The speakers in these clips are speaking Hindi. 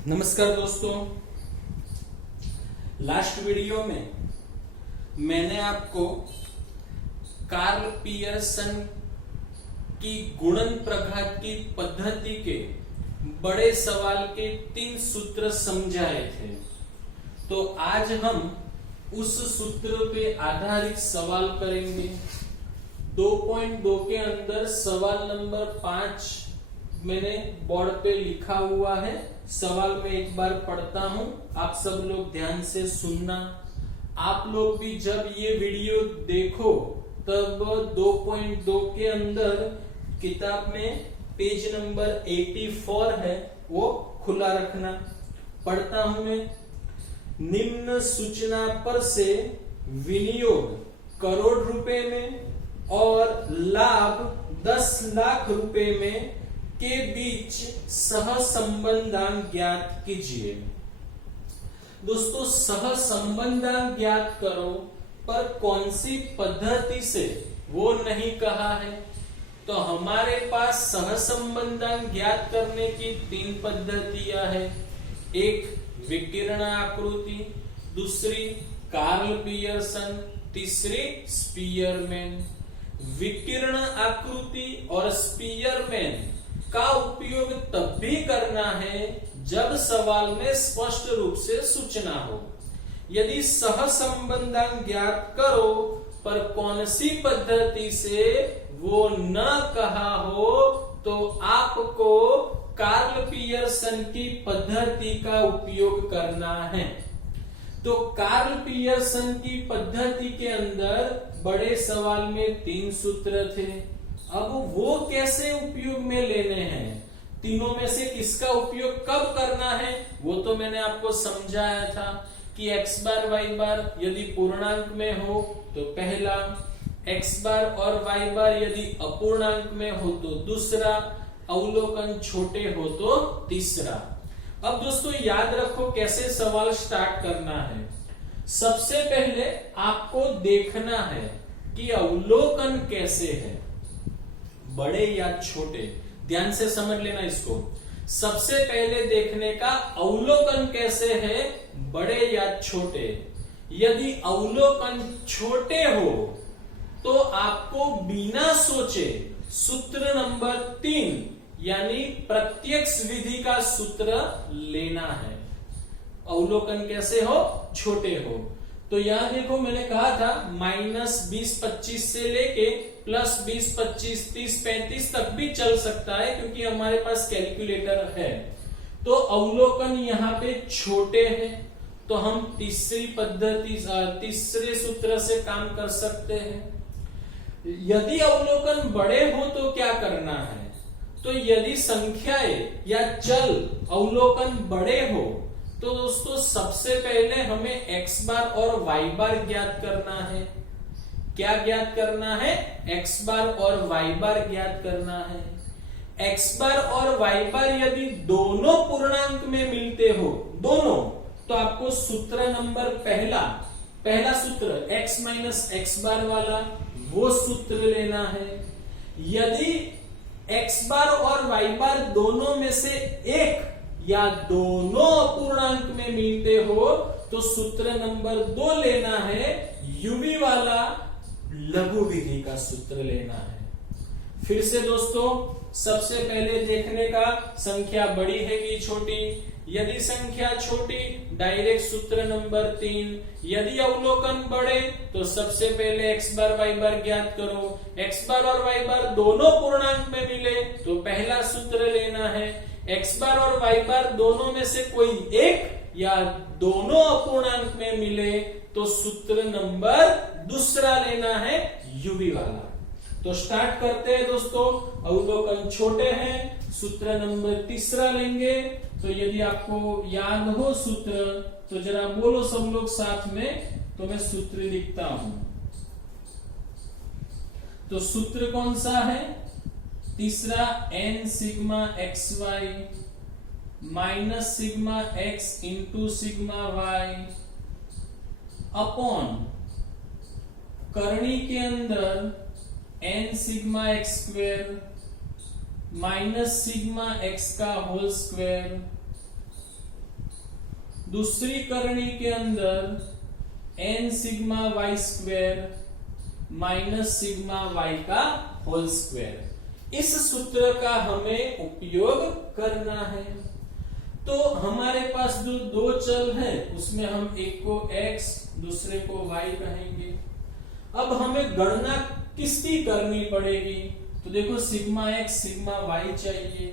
नमस्कार दोस्तों, लास्ट वीडियो में मैंने आपको कार्ल पियर्सन की गुणन प्रघात की पद्धति के बड़े सवाल के 3 सूत्र समझाए थे। तो आज हम उस सूत्र पे आधारित सवाल करेंगे। 2.2 के अंदर सवाल नंबर 5 मैंने बोर्ड पे लिखा हुआ है। सवाल में एक बार पढ़ता हूं, आप सब लोग ध्यान से सुनना। आप लोग भी जब ये वीडियो देखो तब 2.2 के अंदर किताब में पेज नंबर 84 है, वो खुला रखना। पढ़ता हूं मैं। निम्न सूचना पर से विनियोग करोड़ रुपए में और लाभ 10 लाख रुपए में के बीच सहसंबंधांक ज्ञात कीजिए। दोस्तों, सहसंबंधांक ज्ञात करो, पर कौन सी पद्धति से वो नहीं कहा है। तो हमारे पास सहसंबंधांक ज्ञात करने की 3 पद्धतियां हैं। एक विकिरण आकृति, दूसरी कार्ल पियर्सन, तीसरी स्पीयरमैन। विकिरण आकृति और स्पीयरमैन का उपयोग तब भी करना है जब सवाल में स्पष्ट रूप से सूचना हो। यदि सहसंबंधांक ज्ञात करो पर कौन सी पद्धति से वो न कहा हो, तो आपको कार्ल पियर्सन की पद्धति का उपयोग करना है। तो कार्ल पियर्सन की पद्धति के अंदर बड़े सवाल में 3 सूत्र थे। अब वो कैसे उपयोग में लेने हैं, तीनों में से किसका उपयोग कब करना है, वो तो मैंने आपको समझाया था कि x बार y बार यदि पूर्णांक में हो तो पहला, x बार और y बार यदि अपूर्णांक में हो तो दूसरा, अवलोकन छोटे हो तो तीसरा। अब दोस्तों याद रखो कैसे सवाल स्टार्ट करना है। सबसे पहले आपको देखना है कि अवलोकन कैसे है, बड़े या छोटे। ध्यान से समझ लेना इसको। सबसे पहले देखने का अवलोकन कैसे है, बड़े या छोटे। यदि अवलोकन छोटे हो तो आपको बिना सोचे सूत्र नंबर 3 यानी प्रत्यक्ष विधि का सूत्र लेना है। अवलोकन कैसे हो, छोटे हो। तो यहां देखो मैंने कहा था -20-25 से लेके +20-25 30-35 तक भी चल सकता है, क्योंकि हमारे पास कैलकुलेटर है। तो अवलोकन यहाँ पे छोटे हैं, तो हम तीसरे सूत्र से काम कर सकते हैं। यदि अवलोकन बड़े हो तो क्या करना है, तो यदि संख्याएं या चल अवलोकन बड़े हो तो दोस्तों सबसे पहले हमें x बार और y बार ज्ञात करना है। क्या ज्ञात करना है, x बार और y बार ज्ञात करना है। x बार और y बार यदि दोनों पूर्णांक में मिलते हो, दोनों, तो आपको सूत्र नंबर पहला सूत्र x माइनस x बार वाला वो सूत्र लेना है। यदि x बार और y बार दोनों में से एक या दोनों अपूर्णांक में मिलते हो तो सूत्र नंबर 2 लेना है, युवी वाला लघु विधि का सूत्र लेना है। फिर से दोस्तों सबसे पहले देखने का संख्या बड़ी है कि छोटी। यदि संख्या छोटी, डायरेक्ट सूत्र नंबर 3। यदि अवलोकन बड़े तो सबसे पहले x बार y बार ज्ञात करो। x बार और y बार दोनों पूर्णांक में मिले तो पहला सूत्र लेना है। x बार और y बार दोनों में से कोई एक या दोनों अपूर्णांक में मिले तो सूत्र नंबर दूसरा लेना है, युवी वाला। तो स्टार्ट करते हैं दोस्तों। अवलोकन छोटे हैं, सूत्र नंबर तीसरा लेंगे। तो यदि आपको याद हो सूत्र तो जरा बोलो सब लोग साथ में, तो मैं सूत्र लिखता हूं। तो सूत्र कौन सा है, तीसरा, n sigma xy minus sigma x into sigma y upon करनी के अंदर n sigma x square minus sigma x का होल स्क्वायर दूसरी करनी के अंदर n sigma y square minus sigma y का होल स्क्वायर, इस सूत्र का हमें उपयोग करना है। तो हमारे पास जो दो चल है उसमें हम एक को x दूसरे को y कहेंगे। अब हमें गणना किसकी करनी पड़ेगी? तो देखो सिग्मा x सिग्मा y चाहिए,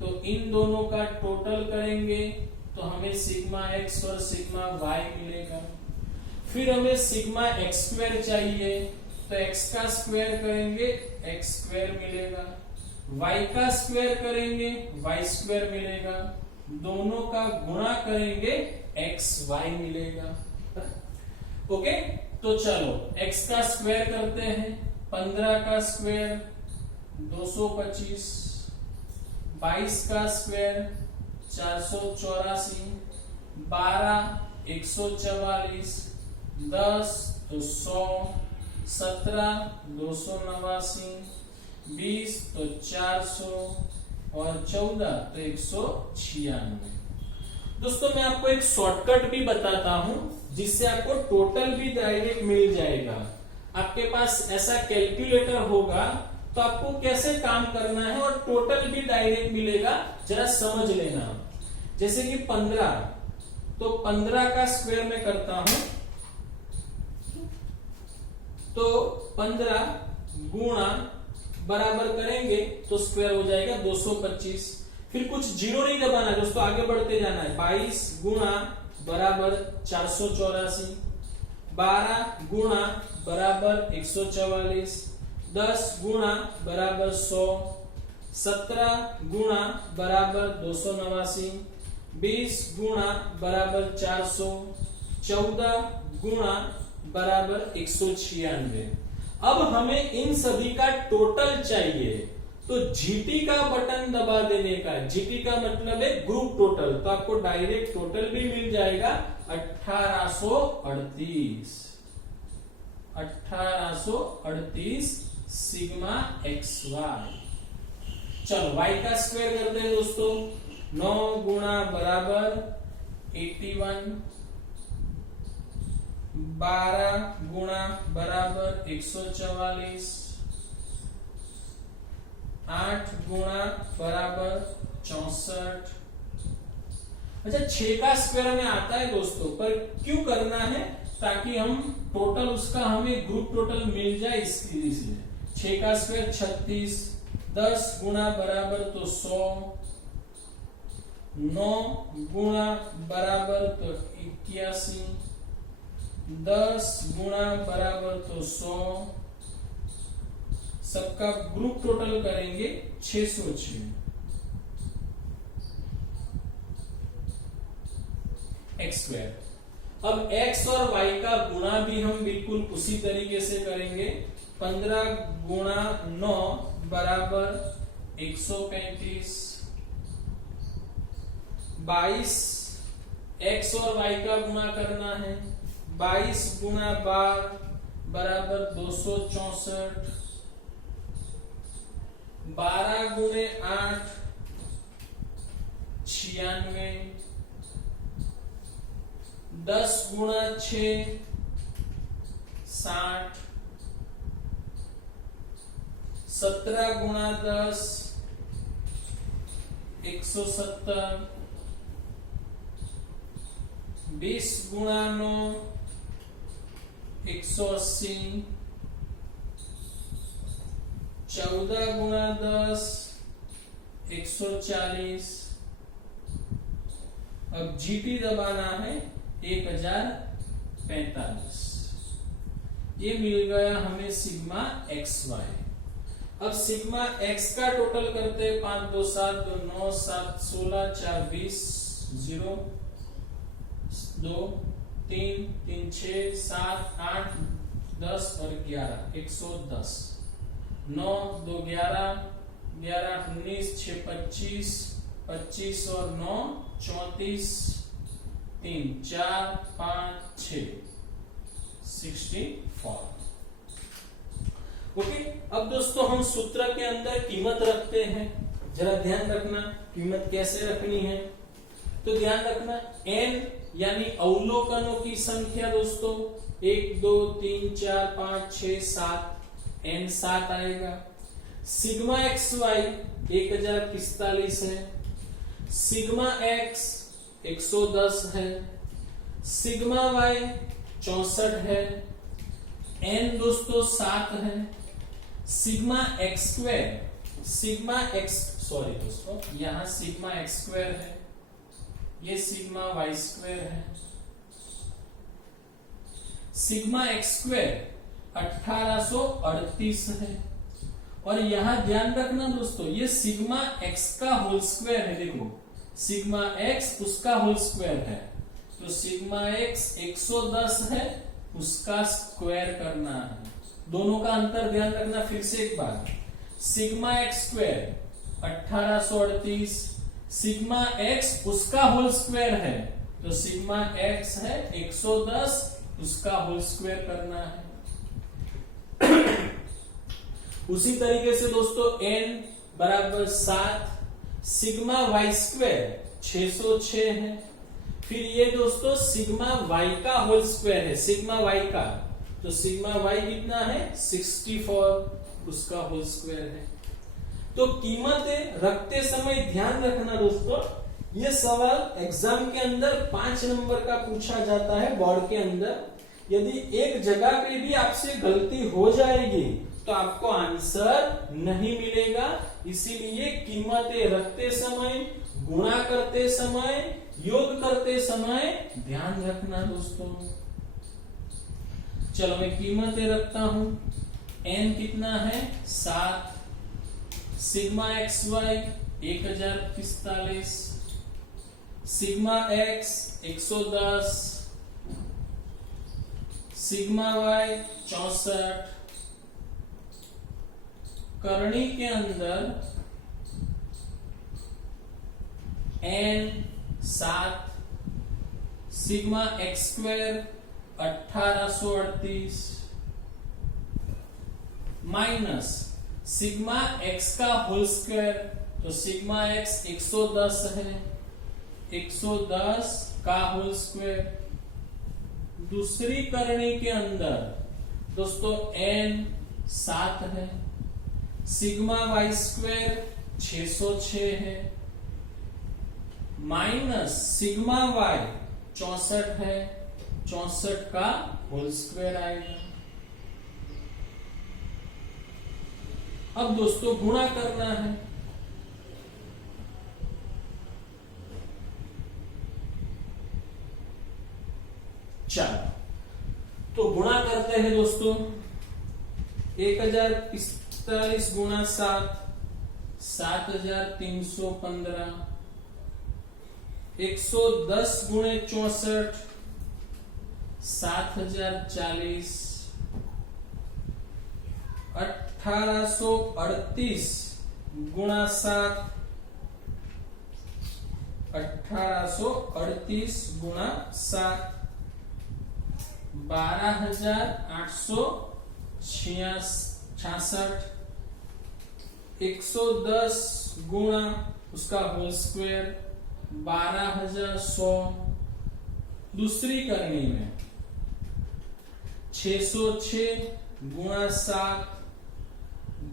तो इन दोनों का टोटल करेंगे तो हमें सिग्मा x और सिग्मा y मिलेगा। फिर हमें सिग्मा x स्क्वायर चाहिए, तो x का स्क्वायर करेंगे x स्क्वायर मिलेगा, y का स्क्वायर करेंगे y स्क्वायर मिलेगा, दोनों का गुणा करेंगे xy मिलेगा। ओके, तो चलो x का स्क्वायर करते हैं, 15 का स्क्वायर 225, 22 का स्क्वायर 484, 12 144, 10 तो 100, 17 289, 20 तो 400 और 14 तो 196। दोस्तों मैं आपको एक शॉर्टकट भी बताता हूं जिससे आपको टोटल भी डायरेक्ट मिल जाएगा। आपके पास ऐसा कैलकुलेटर होगा तो आपको कैसे काम करना है और टोटल भी डायरेक्ट मिलेगा, जरा समझ लेना। जैसे कि 15, तो 15 का स्क्वायर में करता हूं, तो 15 गुणा बराबर करेंगे तो स्क्वायर हो जाएगा 225। फिर कुछ जीरो नहीं दबाना दोस्तों, आगे बढ़ते जाना है। 22 गुणा बराबर 484, 12 गुणा बराबर 144, 10 गुणा बराबर 100, 17 गुणा बराबर 289, 20 गुणा बराबर 400, 14 गुणा बराबर 196। अब हमें इन सभी का टोटल चाहिए, तो जीटी का बटन दबा देने का। जीटी का मतलब है ग्रुप टोटल, तो आपको डायरेक्ट टोटल भी मिल जाएगा 1838। 1838 सिग्मा एक्स वाई। चलो y का स्क्वायर करते हैं दोस्तों, 9 गुणा बराबर 81, 12 गुणा बराबर 144, 8 गुणा बराबर 64। अच्छा 6 का स्क्वायर हमें आता है दोस्तों, पर क्यों करना है? ताकि हम टोटल उसका हमें ग्रुप टोटल मिल जाए, इसलिए 6 का स्क्वायर 36, 10 गुणा बराबर तो 100, 9 गुणा बराबर तो 81, 10 गुणा बराबर तो 100, सबका ग्रुप टोटल करेंगे 606। X square. अब x और y का गुणा भी हम बिल्कुल उसी तरीके से करेंगे। 15 गुणा 9 बराबर 135, 22 x और y का गुणा करना है, 22 गुणा 12 बराबर 264, 12 गुणे 8 96, 10 गुणा 6 60, 17 गुणा 10 170, 20 गुणा 9 180, 14 गुणा 10 140। अब जीटी दबाना है 1045। ये मिल गया हमें सिग्मा एक्स वाई। अब सिग्मा एक्स का टोटल करते हैं, 5 2 7 2 9 7 16 4 20 0 2 3 3 6 7 8 10 और 11 110, 9 2 11 11 19 6 25 25 और 9 34 3 4 5 6 64। ओके, अब दोस्तों हम सूत्र के अंदर कीमत रखते हैं। जरा ध्यान रखना कीमत कैसे रखनी है। तो ध्यान रखना n यानी अवलोकनों की संख्या दोस्तों 1 2 3 4 5 6 7 n 7 आएगा। सिग्मा एक्स वाई 1045 है, सिग्मा एक्स 110 है, सिग्मा वाई 64 है, n दोस्तों 7 है, सिग्मा एक्स सॉरी दोस्तों यहां सिग्मा एक्स स्क्वायर है, ये सिग्मा वाई स्क्वायर है। सिग्मा एक्स स्क्वायर 1838 है, और यहां ध्यान रखना दोस्तों ये सिग्मा एक्स का होल स्क्वायर है। देखो सिग्मा एक्स उसका होल स्क्वायर है, तो सिग्मा एक्स 110 है, उसका स्क्वायर करना है। दोनों का अंतर ध्यान रखना। फिर से एक बार, sigma x square 1838, sigma x उसका होल स्क्वायर है, तो सिग्मा एक्स है 110, उसका होल स्क्वायर करना है। उसी तरीके से दोस्तों n बराबर 7, सिग्मा वाई स्क्वायर 606 है। फिर ये दोस्तों सिग्मा वाई का होल स्क्वायर है, सिग्मा वाई का, तो सिग्मा वाई कितना है 64, उसका होल स्क्वायर है। तो कीमतें रखते समय ध्यान रखना दोस्तों, ये सवाल एग्जाम के अंदर 5 नंबर का पूछा जाता है बोर्ड के अंदर। यदि एक जगह पे भी आपसे गलती हो जाएगी तो आपको आंसर नहीं मिलेगा। इसीलिए कीमतें रखते समय, गुणा करते समय, योग करते समय ध्यान रखना दोस्तों। चलो मैं कीमतें रखता हूं। n कितना है 7, sigma X Y 1045, sigma X 110, sigma Y 64, करनी के अंदर n 7, sigma x square 1838 minus sigma X का होल स्क्वायर, तो सिग्मा एक्स 110 है, 110 का होल स्क्वायर। दूसरी करनी के अंदर दोस्तों n 7 है, सिग्मा वाई स्क्वायर 606 है, माइनस सिग्मा वाई 64 है, 64 का होल स्क्वायर आएगा। अब दोस्तों गुणा करना है। चलो तो गुणा करते हैं दोस्तों। 1045 गुणा 7, 7315, 110 गुणे 64, 7040, 1838 गुणा 7, 1838 गुणा 7, 12866, 110 गुणा उसका होल स्क्वायर 12100। दूसरी करनी में 606 गुणा 7,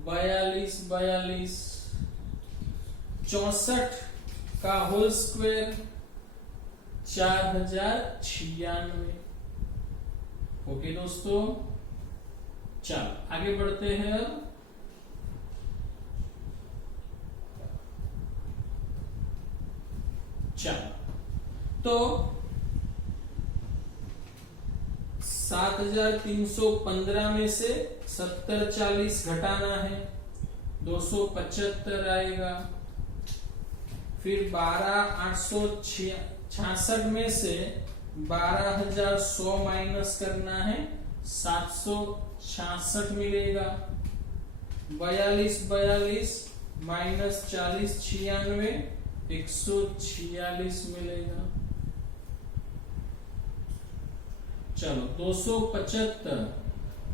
4242, 64 का होल स्क्वायर 4096। ओके दोस्तों, चलो आगे बढ़ते हैं। अब चलो तो 7315 में से 7040 घटाना है, 275 आएगा। फिर 12866 में से 12100 माइनस करना है, 766 मिलेगा। 4242 माइनस 40 96, 146 मिलेगा। चलो 275।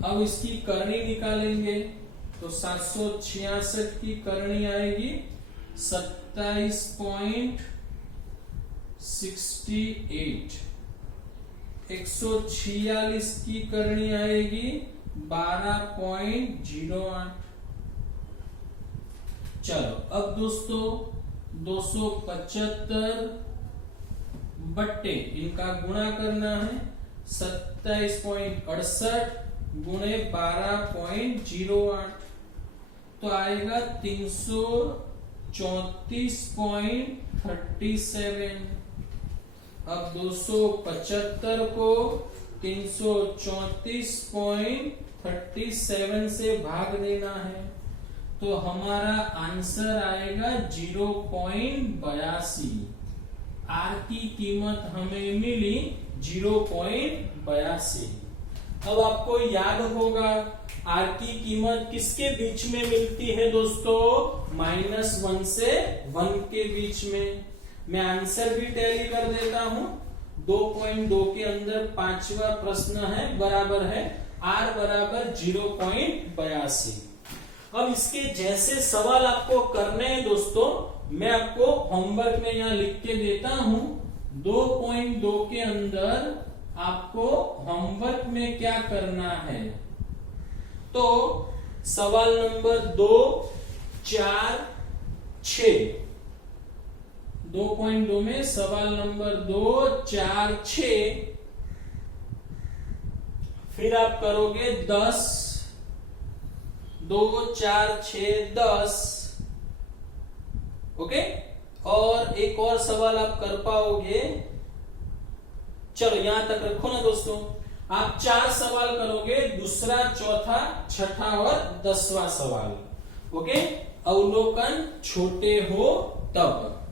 अब इसकी करनी निकालेंगे तो 766 की करनी आएगी 27.7 68, 146 की करनी आएगी 12.08। चलो अब दोस्तों 275 बट्टे इनका गुणा करना है 27.68 गुणे 12.08 तो आएगा 334.37। अब 275 को 334.37 से भाग देना है तो हमारा आंसर आएगा 0.82। आर की कीमत हमें मिली 0.82। अब आपको याद होगा आर की कीमत किसके बीच में मिलती है दोस्तों, -1 से 1 के बीच में। मैं आंसर भी टैली कर देता हूं। 2.2 के अंदर पांचवा प्रश्न है बराबर है आर बराबर 0.82। अब इसके जैसे सवाल आपको करने हैं दोस्तों, मैं आपको होमवर्क में यहां लिख के देता हूं। 2.2 के अंदर आपको होमवर्क में क्या करना है, तो सवाल नंबर 2, 4, 6। 2.2 में सवाल नंबर 2, 4, 6। फिर आप करोगे 10, 2, 4, 6, 10। ओके, और एक और सवाल आप कर पाओगे। चलो यहां तक रखो ना दोस्तों। आप 4 सवाल करोगे, दूसरा, चौथा, छठा और 10वां सवाल। ओके, अवलोकन छोटे हो तब।